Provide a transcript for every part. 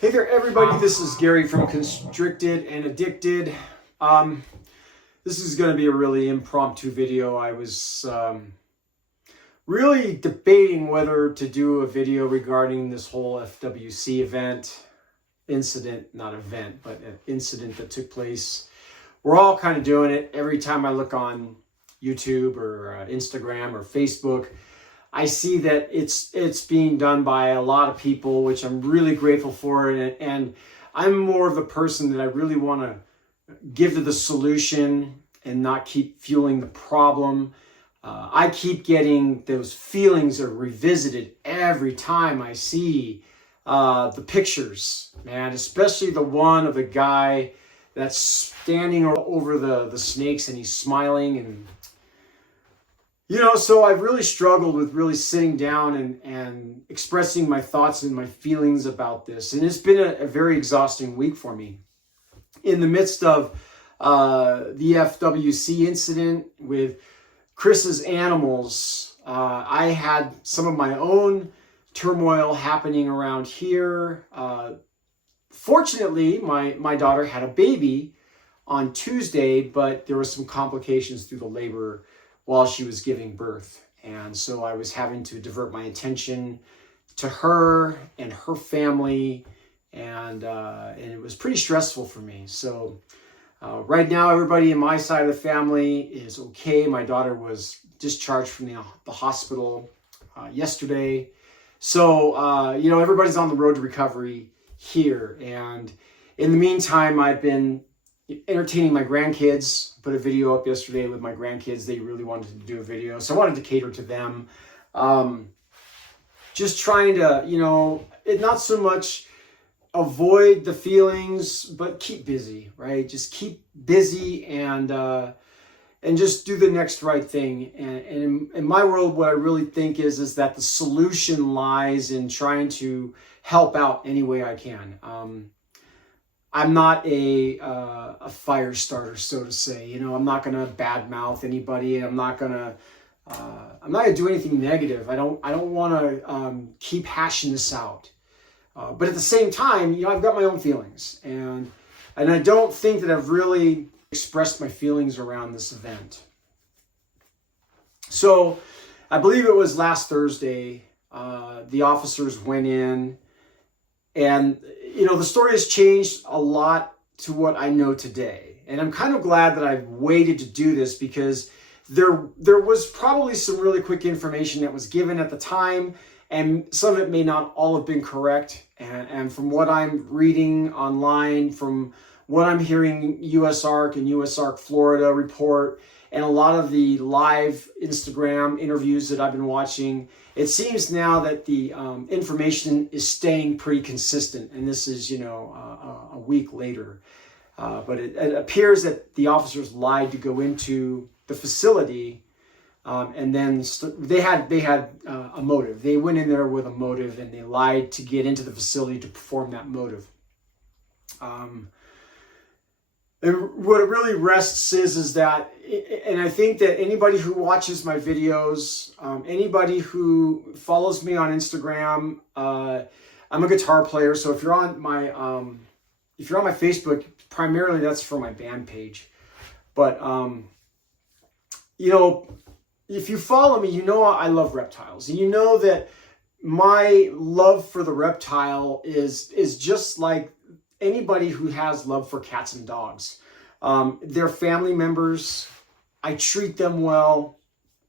Hey there, everybody. This is Gary from Constricted and Addicted. This is going to be a really impromptu video. I was really debating whether to do a video regarding this whole FWC incident, not event, but an incident that took place. We're all kind of doing it. Every time I look on YouTube or Instagram or Facebook, I see that it's being done by a lot of people, which I'm really grateful for. And I'm more of the person that I really want to give to the solution and not keep fueling the problem. I keep getting those feelings are revisited every time I see the pictures, man, especially the one of the guy that's standing over the snakes and he's smiling. And so I've really struggled with really sitting down and expressing my thoughts and my feelings about this. And it's been a very exhausting week for me. In the midst of the FWC incident with Chris's animals, I had some of my own turmoil happening around here. Fortunately, my daughter had a baby on Tuesday, but there were some complications through the labor while she was giving birth. And so I was having to divert my attention to her and her family, and it was pretty stressful for me. So right now, everybody in my side of the family is okay. My daughter was discharged from the hospital yesterday. So, everybody's on the road to recovery here. And in the meantime, I've been entertaining my grandkids. Put a video up yesterday with my grandkids. They really wanted to do a video, so I wanted to cater to them. Just trying to, not so much avoid the feelings, but keep busy, right? Just keep busy and just do the next right thing. And in my world, what I really think is that the solution lies in trying to help out any way I can. I'm not a fire starter, so to say. I'm not going to badmouth anybody. I'm not going to do anything negative. I don't want to keep hashing this out. But at the same time, I've got my own feelings, and I don't think that I've really expressed my feelings around this event. So, I believe it was last Thursday. The officers went in, and the story has changed a lot to what I know today. And I'm kind of glad that I've waited to do this, because there was probably some really quick information that was given at the time, and some of it may not all have been correct. And from what I'm reading online, from what I'm hearing USARK and USARK Florida report, and a lot of the live Instagram interviews that I've been watching, it seems now that the information is staying pretty consistent. And this is, a week later. But it appears that the officers lied to go into the facility. And then they had a motive. They went in there with a motive, and they lied to get into the facility to perform that motive. And what it really rests is that, and I think that anybody who watches my videos, anybody who follows me on Instagram, I'm a guitar player. So if you're on my Facebook, primarily that's for my band page. But if you follow me, I love reptiles. And you know that my love for the reptile is just like anybody who has love for cats and dogs. They're family members. I treat them well.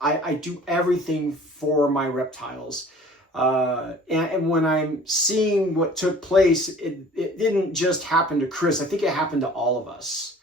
I do everything for my reptiles. And when I'm seeing what took place, it didn't just happen to Chris. I think it happened to all of us.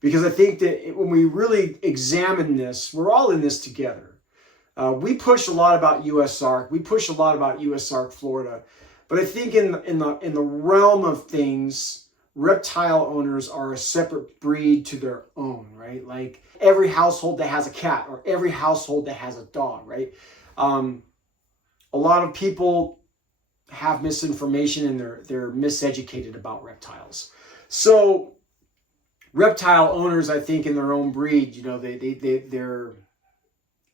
Because I think that when we really examine this, we're all in this together. We push a lot about USARK. We push a lot about USARK Florida. But I think in the realm of things, reptile owners are a separate breed to their own, right? Like every household that has a cat, or every household that has a dog, right? A lot of people have misinformation, and they're miseducated about reptiles. So reptile owners, I think, in their own breed, they're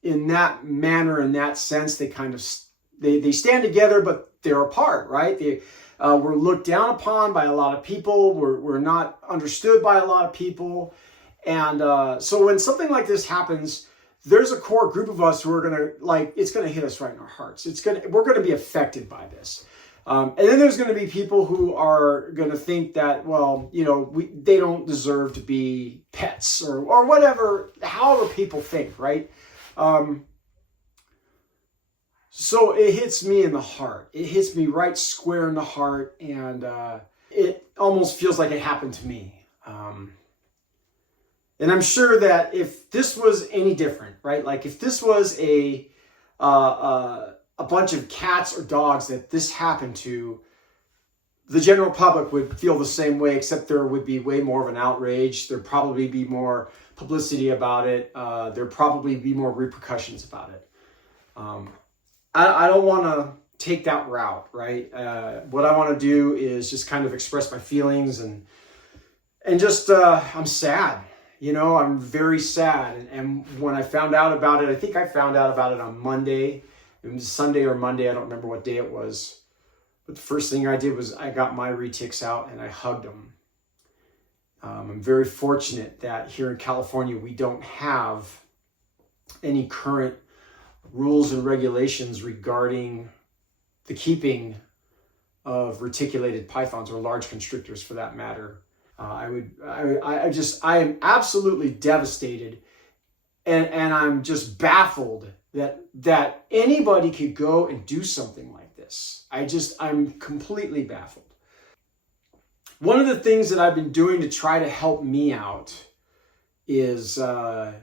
in that manner, in that sense, they kind of they stand together, but they're apart, right? We're looked down upon by a lot of people. We're not understood by a lot of people. And so when something like this happens, there's a core group of us who are going to, it's going to hit us right in our hearts. We're going to be affected by this. And then there's going to be people who are going to think that, well, they don't deserve to be pets or whatever, however people think, right? So it hits me in the heart. It hits me right square in the heart, and it almost feels like it happened to me. And I'm sure that if this was any different, right? Like if this was a bunch of cats or dogs that this happened to, the general public would feel the same way, except there would be way more of an outrage. There'd probably be more publicity about it. There'd probably be more repercussions about it. I don't want to take that route, right? What I want to do is just kind of express my feelings and just, I'm sad. I'm very sad. And when I found out about it, I think I found out about it on Monday. It was Sunday or Monday. I don't remember what day it was. But the first thing I did was I got my retics out and I hugged them. I'm very fortunate that here in California, we don't have any current rules and regulations regarding the keeping of reticulated pythons or large constrictors for that matter. I am absolutely devastated, and I'm just baffled that anybody could go and do something like this. I'm completely baffled. One of the things that I've been doing to try to help me out is I've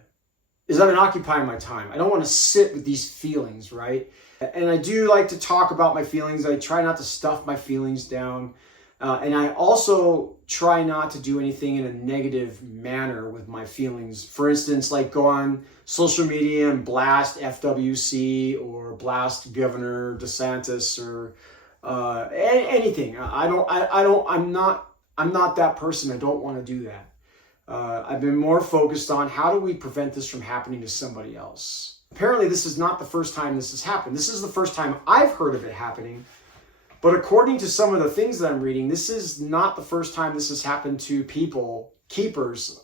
been occupying my time. I don't want to sit with these feelings, right? And I do like to talk about my feelings. I try not to stuff my feelings down. And I also try not to do anything in a negative manner with my feelings. For instance, like go on social media and blast FWC or blast Governor DeSantis or anything. I'm not that person. I don't want to do that. I've been more focused on how do we prevent this from happening to somebody else. Apparently, this is not the first time this has happened. This is the first time I've heard of it happening. But according to some of the things that I'm reading, this is not the first time this has happened to keepers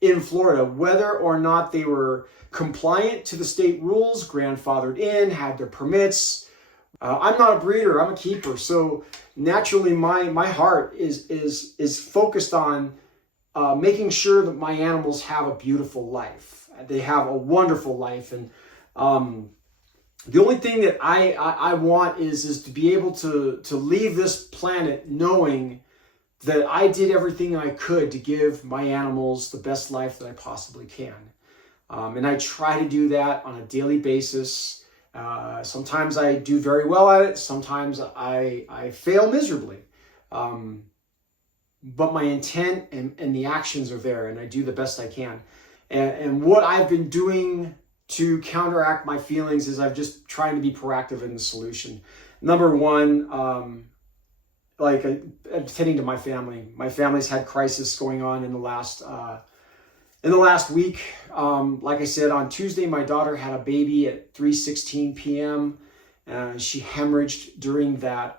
in Florida, whether or not they were compliant to the state rules, grandfathered in, had their permits. I'm not a breeder, I'm a keeper. So naturally, my heart is focused on making sure that my animals have a beautiful life. They have a wonderful life. And the only thing that I want is to be able to leave this planet knowing that I did everything I could to give my animals the best life that I possibly can. And I try to do that on a daily basis. Sometimes I do very well at it. Sometimes I fail miserably. But my intent and the actions are there, and I do the best I can. And what I've been doing to counteract my feelings is I'm just trying to be proactive in the solution. Number one, attending to my family. My family's had crisis going on in the last week. Like I said, on Tuesday, my daughter had a baby at 3:16 p.m. She hemorrhaged during that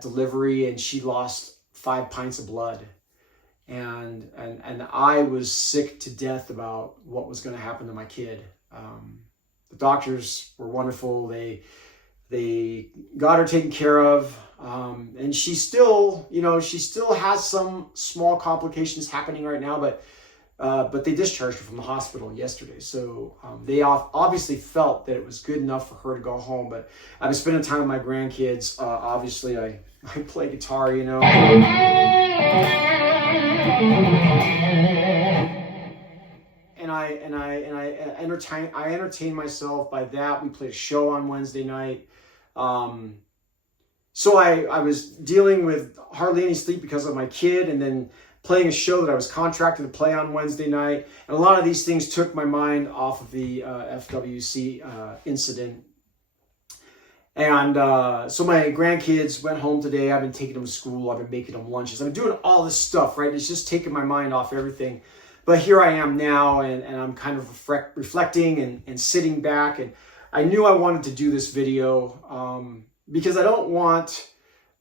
delivery, and she lost 5 pints of blood. And I was sick to death about what was going to happen to my kid. The doctors were wonderful. They got her taken care of. And she still has some small complications happening right now, but they discharged her from the hospital yesterday. So they obviously felt that it was good enough for her to go home. But I've been spending time with my grandkids. Obviously, I play guitar, And I entertain myself by that. We played a show on Wednesday night. So I was dealing with hardly any sleep because of my kid, and then playing a show that I was contracted to play on Wednesday night. And a lot of these things took my mind off of the FWC incident. And so my grandkids went home today. I've been taking them to school. I've been making them lunches. I've been doing all this stuff, right? It's just taking my mind off everything. But here I am now, and I'm kind of reflecting and sitting back. And I knew I wanted to do this video because I don't want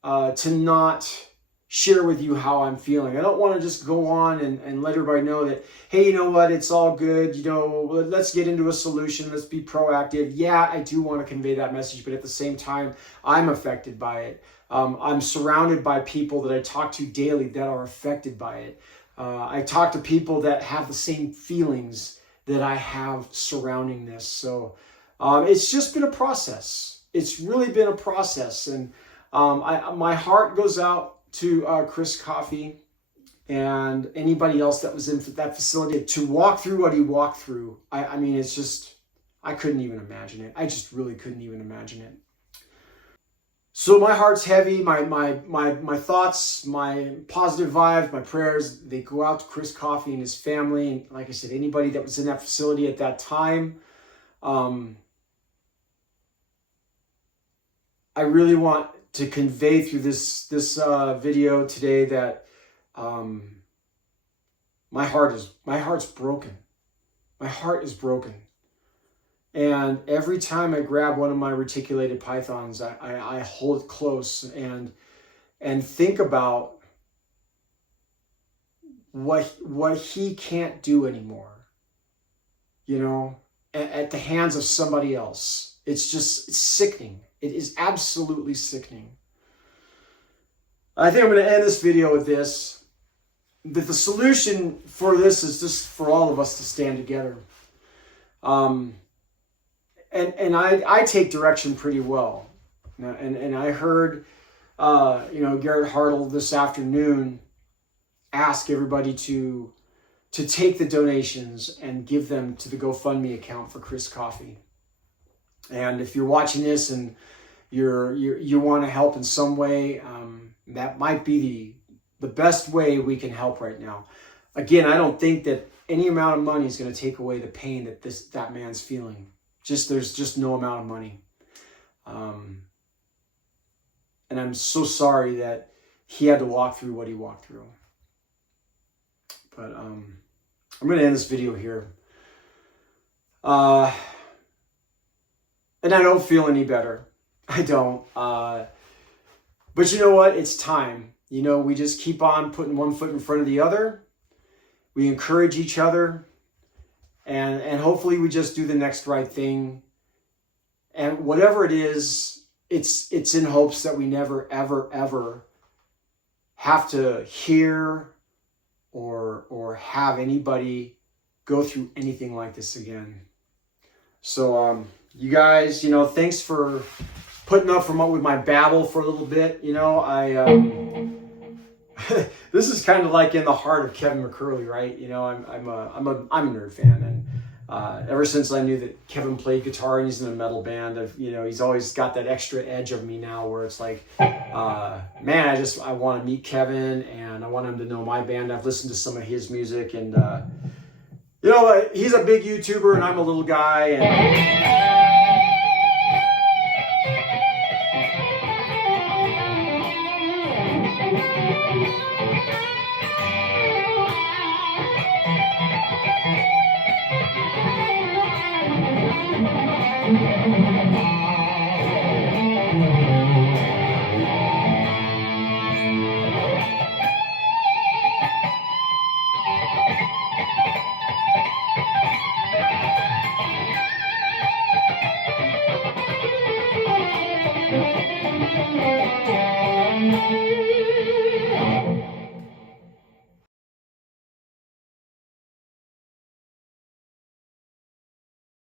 to not share with you how I'm feeling. I don't want to just go on and let everybody know that, hey, you know what, it's all good, you know, let's get into a solution, let's be proactive. Yeah, I do want to convey that message, but at the same time, I'm affected by it. I'm surrounded by people that I talk to daily that are affected by it. I talk to people that have the same feelings that I have surrounding this. So it's just been a process. It's really been a process. And my heart goes out to Chris Coffey and anybody else that was in that facility to walk through what he walked through. I mean, it's just, I couldn't even imagine it. I just really couldn't even imagine it. So my heart's heavy. My thoughts, my positive vibes, my prayers, they go out to Chris Coffey and his family. And like I said, anybody that was in that facility at that time. I really want to convey through this video today that my heart's broken. My heart is broken. And every time I grab one of my reticulated pythons, I hold it close and think about what he can't do anymore, you know, at the hands of somebody else. It's sickening. It is absolutely sickening. I think I'm going to end this video with this, that the solution for this is just for all of us to stand together. And I take direction pretty well. And I heard, Garrett Hartle this afternoon ask everybody to take the donations and give them to the GoFundMe account for Chris Coffey. And if you're watching this and you want to help in some way, that might be the best way we can help right now. Again, I don't think that any amount of money is going to take away the pain that man's feeling. There's just no amount of money. And I'm so sorry that he had to walk through what he walked through. But I'm going to end this video here. And I don't feel any better. I don't. But you know what? It's time. You know, we just keep on putting one foot in front of the other. We encourage each other. And hopefully we just do the next right thing. And whatever it is, it's in hopes that we never, ever, ever have to hear or have anybody go through anything like this again. So, you guys, you know, thanks for putting up with my babble for a little bit. You know, this is kind of like in the heart of Kevin McCurley, right? You know, I'm a nerd fan, and ever since I knew that Kevin played guitar and he's in a metal band, he's always got that extra edge of me now, where it's like, man, I want to meet Kevin and I want him to know my band. I've listened to some of his music, and he's a big YouTuber and I'm a little guy, and. Thank you.